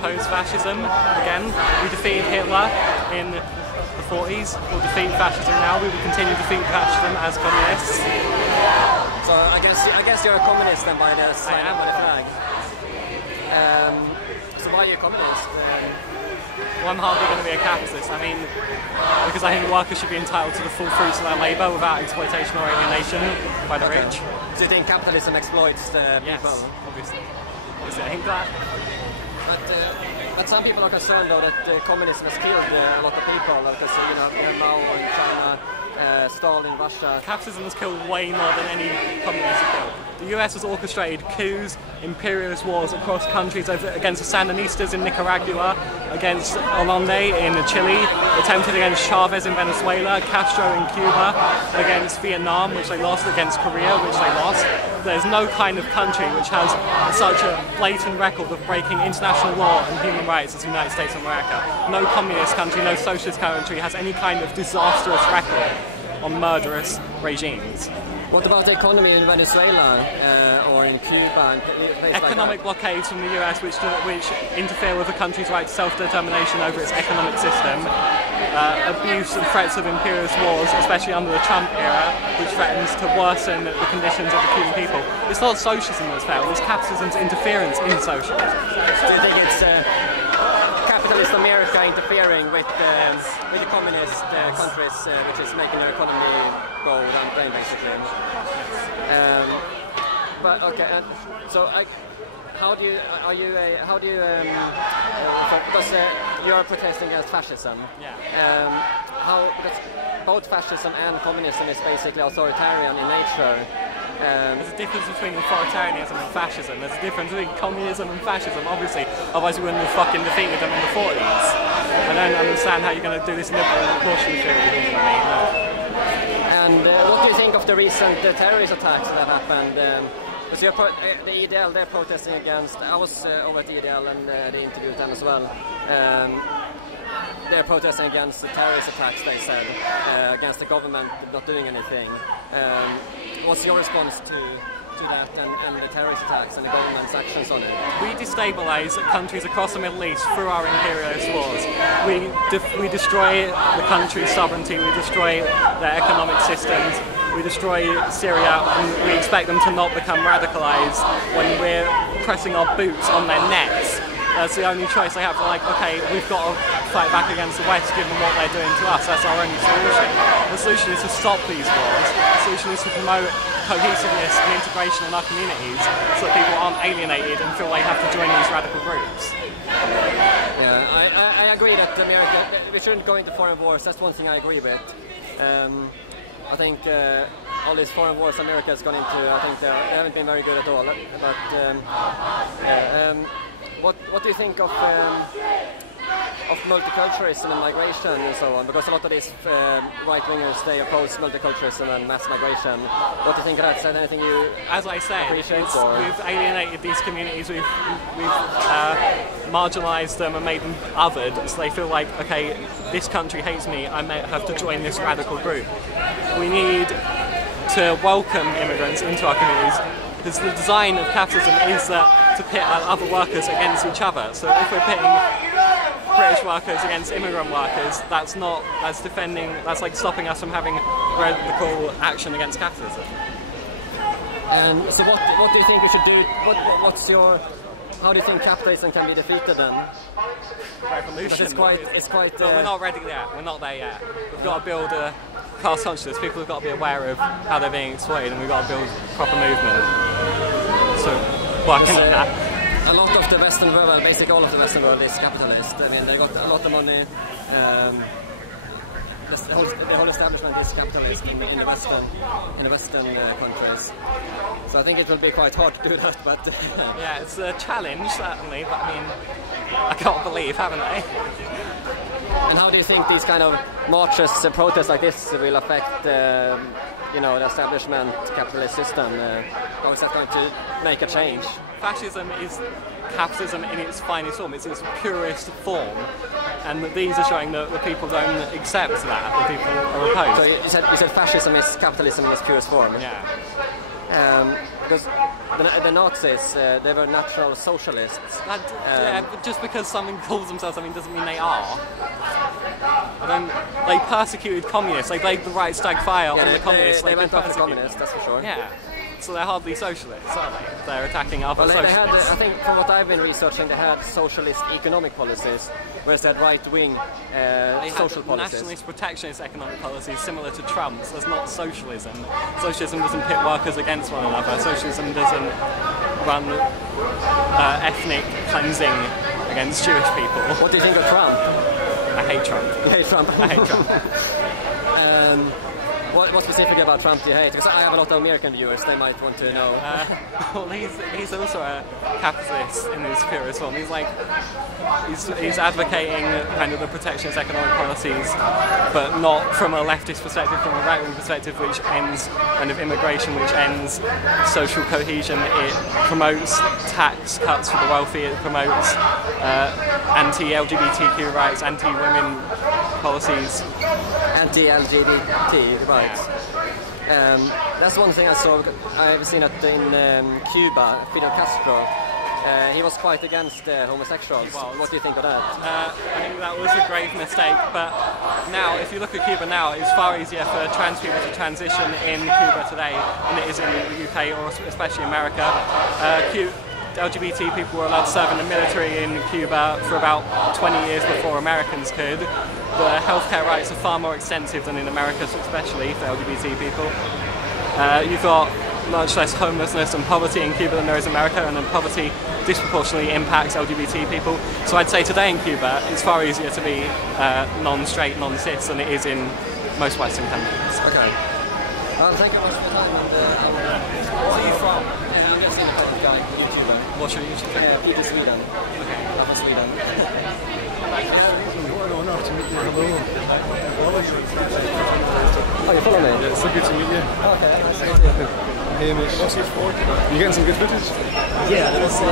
oppose fascism. Again, we defeated Hitler in the 40s. We'll defeat fascism now. We will continue to defeat fascism as communists. So I guess you're a communist then by the sign of the flag. So why are you a communist? Well, I'm hardly going to be a capitalist. I mean, because I think workers should be entitled to the full fruits of their labour without exploitation or alienation by the rich. So you think capitalism exploits the people? Yes, obviously. I think that. But some people are concerned though that communism has killed a lot of people. Because we have Mao in China, Stalin in Russia. Capitalism has killed way more than any communist has killed. The US has orchestrated coups, imperialist wars across countries against the Sandinistas in Nicaragua, against Allende in Chile, attempted against Chavez in Venezuela, Castro in Cuba, against Vietnam, which they lost, against Korea, which they lost. There's no kind of country which has such a blatant record of breaking international law and human rights as the United States of America. No communist country, no socialist country has any kind of disastrous record on murderous regimes. What about the economy in Venezuela or in Cuba? Economic blockades from the US which interfere with a country's right to self-determination over its economic system, abuse and threats of imperialist wars, especially under the Trump era, which threatens to worsen the conditions of the Cuban people. It's not socialism that's failed, it's capitalism's interference in socialism. Do you think it's capitalist America interfering with the communist countries, which is making their economy go down the drain, basically? But okay, so how do you because you're protesting against fascism? Yeah. Because both fascism and communism is basically authoritarian in nature. There's a difference between authoritarianism and fascism. There's a difference between communism and fascism, obviously. Otherwise we wouldn't have fucking defeated them in the 40s. I don't understand how you're going to do this liberal proportion theory. And what do you think of the recent terrorist attacks that happened? Because the EDL, they're protesting against. I was over at EDL and they interviewed them as well. They're protesting against the terrorist attacks, they said, against the government not doing anything. What's your response to that and the terrorist attacks and the government's actions on it? We destabilise countries across the Middle East through our imperialist wars. We destroy the country's sovereignty, we destroy their economic systems, we destroy Syria, and we expect them to not become radicalised when we're pressing our boots on their necks. That's the only choice they have. They're like, okay, we've got to fight back against the West given what they're doing to us. That's our only solution. The solution is to stop these wars. The solution is to promote cohesiveness and integration in our communities so that people aren't alienated and feel they have to join these radical groups. Yeah, I agree that America, we shouldn't go into foreign wars. That's one thing I agree with. I think all these foreign wars America has gone into, I think they haven't been very good at all. But what do you think of multiculturalism and migration and so on? Because a lot of these right-wingers, they oppose multiculturalism and mass migration. What do you think of that? Is that anything you As I said, appreciate? We've alienated these communities, we've marginalised them and made them othered, so they feel like, okay, this country hates me, I may have to join this radical group. We need to welcome immigrants into our communities, because the design of capitalism is to pit other workers against each other. So if we're pitting British workers against immigrant workers, that's like stopping us from having radical action against capitalism. And so what do you think we should do? How do you think capitalism can be defeated then? Revolution. It's quite. Well, we're not ready yet. We're not there yet. We've got to build a class consciousness. People have got to be aware of how they're being exploited, and we've got to build proper movement. So, working on that. A lot of the Western world, basically all of the Western world, is capitalist. I mean, they got a lot of money. The whole establishment is capitalist in the Western countries. So I think it will be quite hard to do that, but yeah, it's a challenge certainly. But I mean, I can't believe, haven't I? And how do you think these kind of marches, protests like this, will affect, the establishment capitalist system? How is that going to make a change? Fascism is capitalism in its finest form. It's its purest form, and these are showing that the people don't accept that. The people are opposed. So you said fascism is capitalism in its purest form. Yeah. Because the Nazis, they were natural socialists. Yeah, but just because something calls themselves something doesn't mean they are. They persecuted communists. They blamed the Reichstag fire on the communists. They went after persecuted communists, them. that's for sure. Yeah. So they're hardly socialists, are they? They're attacking other socialists. I think from what I've been researching, they had socialist economic policies, whereas they had right-wing social policies. Nationalist protectionist economic policies similar to Trump's. That's not socialism. Socialism doesn't pit workers against one another. Socialism doesn't run ethnic cleansing against Jewish people. What do you think of Trump? I hate Trump. You hate Trump? I hate Trump. What specifically about Trump do you hate? Because I have a lot of American viewers, they might want to know. Well, he's also a capitalist in his purest form. He's advocating kind of the protectionist economic policies, but not from a leftist perspective, from a right-wing perspective, which ends kind of immigration, which ends social cohesion. It promotes tax cuts for the wealthy. It promotes anti-LGBTQ rights, anti-women policies. Anti-LGBT rights. That's one thing I saw. I've seen it in Cuba. Fidel Castro. He was quite against homosexuals. What do you think of that? I think that was a grave mistake. But now, if you look at Cuba now, it's far easier for trans people to transition in Cuba today than it is in the UK or especially America. LGBT people were allowed to serve in the military in Cuba for about 20 years before Americans could. The healthcare rights are far more extensive than in America, especially for LGBT people. You've got much less homelessness and poverty in Cuba than there is in America, and then poverty disproportionately impacts LGBT people. So I'd say today in Cuba, it's far easier to be non-straight, non-cis than it is in most Western countries. Okay. Well, thank you very much for your time. Where are you from? I'm just seeing a guy on YouTube. What's your YouTube channel? Peter Sweden. Okay. I'm from Sweden. Nice to meet you. Hello. Oh, you follow me? Yeah, it's so good to meet you. Okay, nice to meet you. Hamish. What's your sport? You getting some good footage? Yeah, there was a